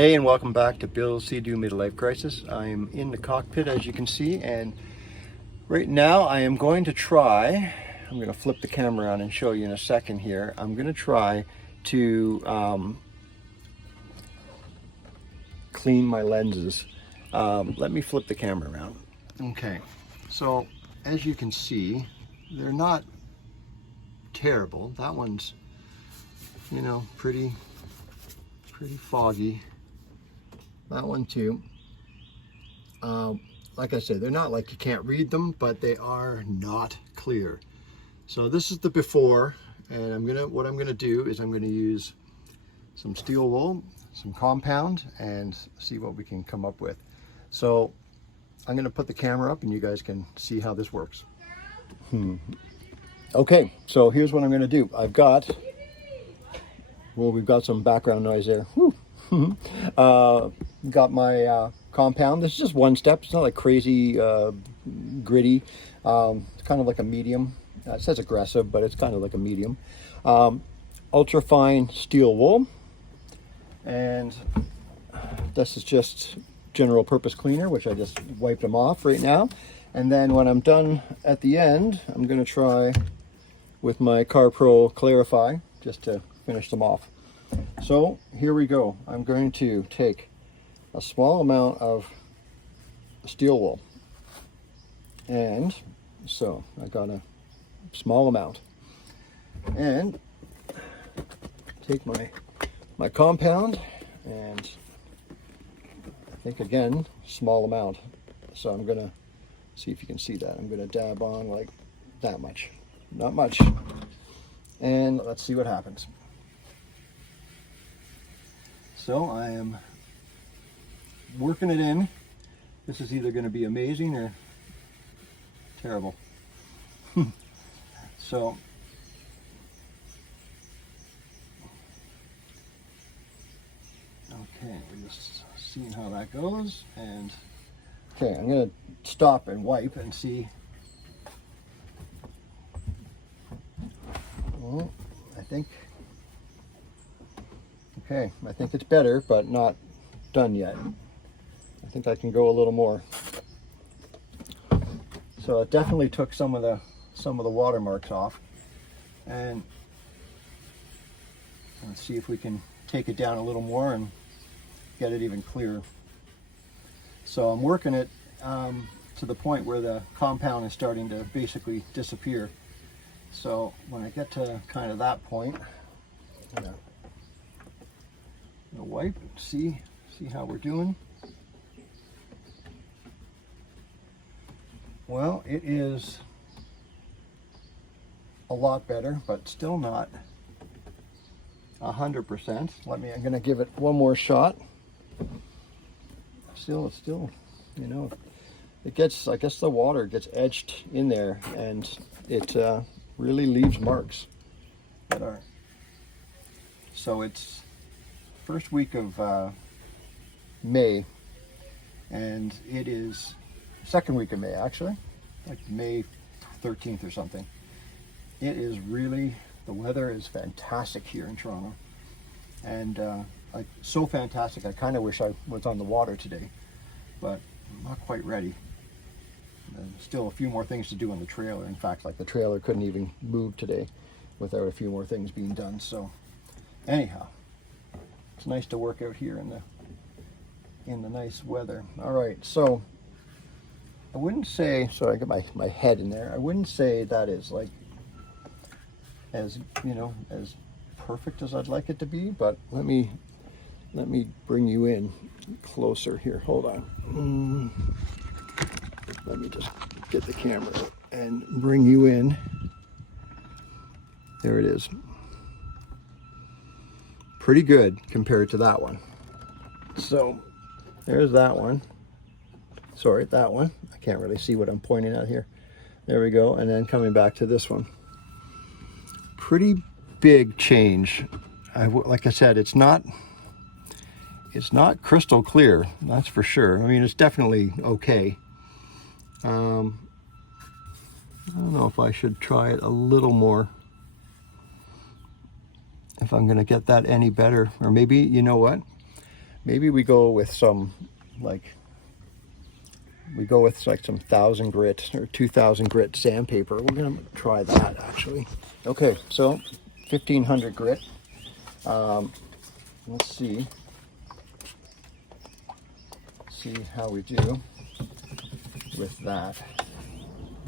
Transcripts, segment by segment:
Hey, and welcome back to Bill's Seadoo Midlife Crisis. I'm in the cockpit, as you can see, and right now I am going to try, I'm going to flip the camera on and show you in a second here. I'm going to try to clean my lenses. Let me flip the camera around. Okay, so as you can see, they're not terrible. That one's, you know, pretty foggy. That one too. Like I said, they're not like you can't read them, but they are not clear. So this is the before, and what I'm gonna do is I'm gonna use some steel wool, some compound, and see what we can come up with. So I'm gonna put the camera up and you guys can see how this works. Okay, so here's what I'm gonna do. We've got some background noise there. Got my compound. This is just one step. It's not like crazy gritty. It's kind of like a medium. It says aggressive, but it's kind of like a medium. Ultra fine steel wool, and this is just general purpose cleaner, which I just wiped them off right now. And then when I'm done at the end, I'm going to try with my CarPro Clarify just to finish them off. So here we go. I'm going to take a small amount of steel wool, and so I got a small amount, and take my compound, and I think again small amount. So I'm gonna see if you can see that. I'm gonna dab on like that much, not much, and let's see what happens. So I am working it in. This is either going to be amazing or terrible. So okay, we're just seeing how that goes, and okay, I'm going to stop and wipe and see. Well, I think it's better, but not done yet. I think I can go a little more. So it definitely took some of the watermarks off, and let's see if we can take it down a little more and get it even clearer. So I'm working it to the point where the compound is starting to basically disappear. So when I get to kind of that point, I'm gonna wipe and see how we're doing. Well, it is a lot better, but still not 100%. I'm gonna give it one more shot. It's still, you know, it gets, I guess the water gets etched in there, and it really leaves marks that are, so it's first week of May, and it is second week of May, actually, like May 13th or something. It is really, the weather is fantastic here in Toronto, and like so fantastic I kind of wish I was on the water today, but I'm not quite ready. There's still a few more things to do on the trailer. In fact, like the trailer couldn't even move today without a few more things being done. So anyhow, it's nice to work out here in the nice weather. All right, so I wouldn't say, so I got my head in there, I wouldn't say that is like as, you know, as perfect as I'd like it to be, but let me bring you in closer here. Hold on. Let me just get the camera and bring you in. There it is. Pretty good compared to that one. So there's that one. Sorry, that one. I can't really see what I'm pointing at here. There we go. And then coming back to this one. Pretty big change. Like I said, it's not crystal clear, that's for sure. I mean, it's definitely okay. I don't know if I should try it a little more, if I'm going to get that any better. Or maybe, you know what? maybe we go with some like some 1,000 grit or 2,000 grit sandpaper. We're gonna try that actually. Okay, so 1,500 grit. Let's see how we do with that.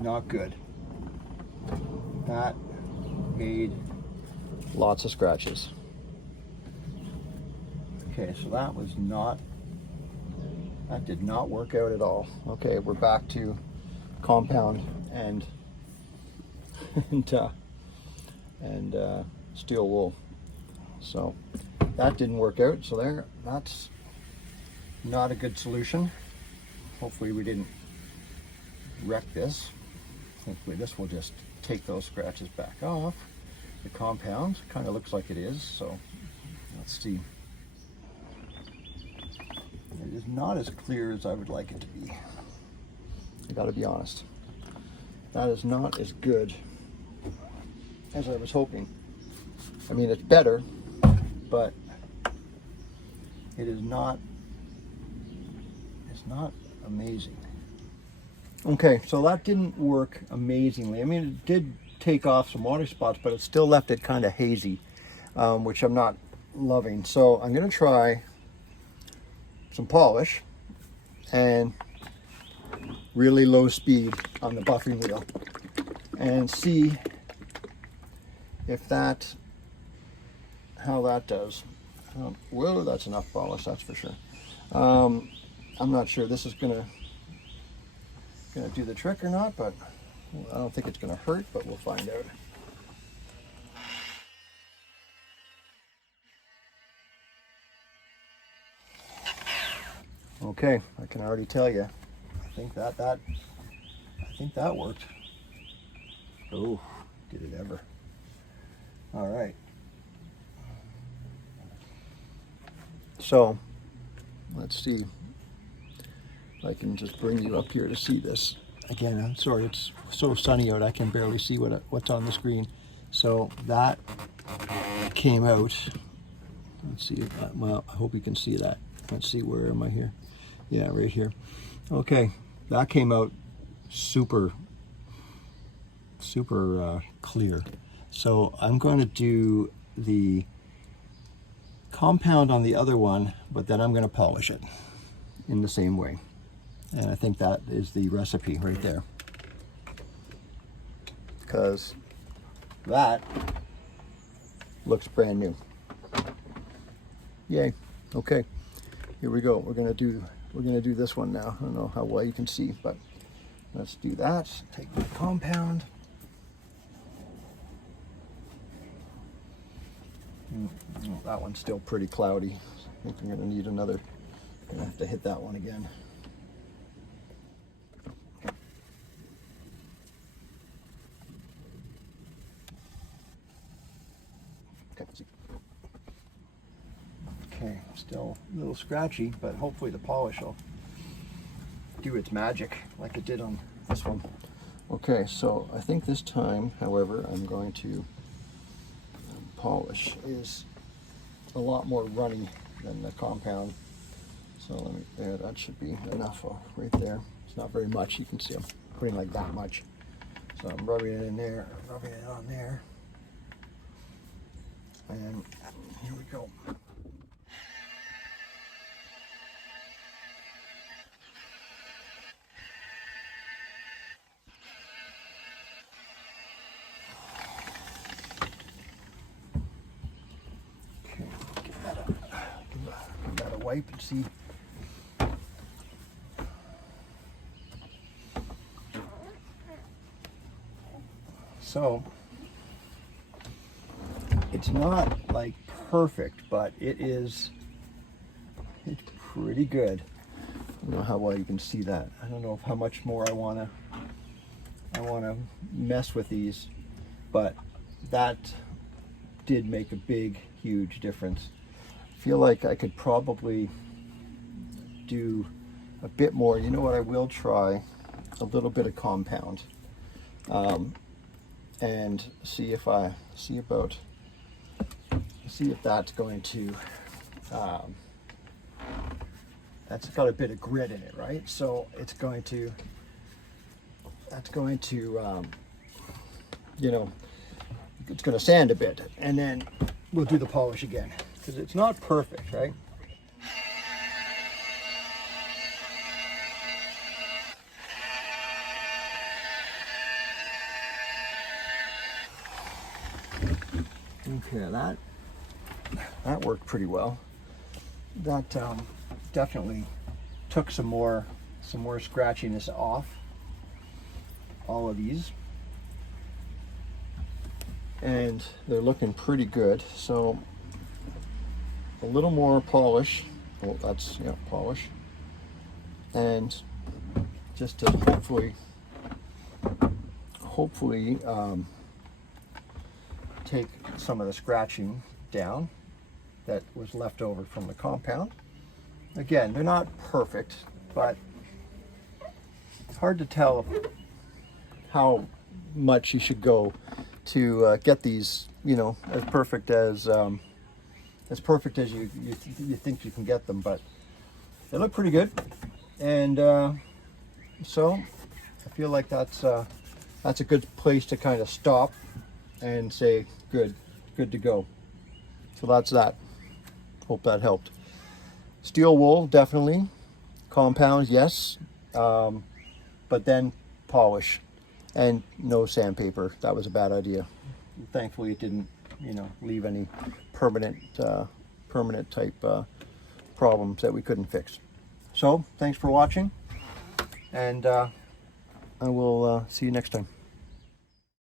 Not good. That made lots of scratches. Okay, so that did not work out at all. Okay, we're back to compound and steel wool. So that didn't work out. So that's not a good solution. Hopefully we didn't wreck this. Hopefully this will just take those scratches back off. The compound kind of looks like it is, so let's see. It is not as clear as I would like it to be. I gotta be honest. That is not as good as I was hoping. I mean, it's better, but it is not, it's not amazing. Okay, so that didn't work amazingly. I mean, it did take off some water spots, but it still left it kind of hazy, which I'm not loving. So I'm gonna try some polish and really low speed on the buffing wheel and see if how that does. Well, that's enough polish, that's for sure. I'm not sure this is gonna do the trick or not, but I don't think it's gonna hurt, but we'll find out. Okay, I can already tell you. I think that worked. Oh, did it ever? All right. So let's see if I can just bring you up here to see this. Again, I'm sorry, it's so sunny out I can barely see what's on the screen. So that came out. Let's see, well, I hope you can see that. Let's see, where am I here? Yeah, right here. Okay, that came out super clear. So I'm going to do the compound on the other one, but then I'm going to polish it in the same way. And I think that is the recipe right there. Because that looks brand new. Yay. Okay, here we go. We're gonna do this one now. I don't know how well you can see, but let's do that. Take the compound. Oh, that one's still pretty cloudy. I think I'm gonna need another. I'm gonna have to hit that one again. Okay, still a little scratchy, but hopefully the polish will do its magic like it did on this one. Okay, so I think this time, however, I'm going to polish is a lot more runny than the compound. So let me, there, that should be enough right there. It's not very much, you can see I'm putting like that much. So I'm rubbing it in there, rubbing it on there. And here we go. Okay, give that a wipe and see. So it's not like perfect, but it's pretty good. I don't know how well you can see that. I don't know how much more I wanna mess with these, but that did make a big, huge difference. I feel like I could probably do a bit more. You know what, I will try a little bit of compound and see if that's going to that's got a bit of grit in it, right? So it's going to, you know, it's going to sand a bit, and then we'll do the polish again, because it's not perfect, right? Okay, that worked pretty well. That definitely took some more scratchiness off all of these, and they're looking pretty good. So a little more polish. Well, that's, yeah, polish, and just to hopefully take some of the scratching down that was left over from the compound. Again, they're not perfect, but it's hard to tell how much you should go to get these, you know, as perfect as you think you can get them. But they look pretty good, and so I feel like that's a good place to kind of stop and say good to go. So that's that. Hope that helped. Steel wool, definitely. Compounds, yes, but then polish, and no sandpaper. That was a bad idea. Thankfully, it didn't, you know, leave any permanent type problems that we couldn't fix. So thanks for watching, and I will see you next time.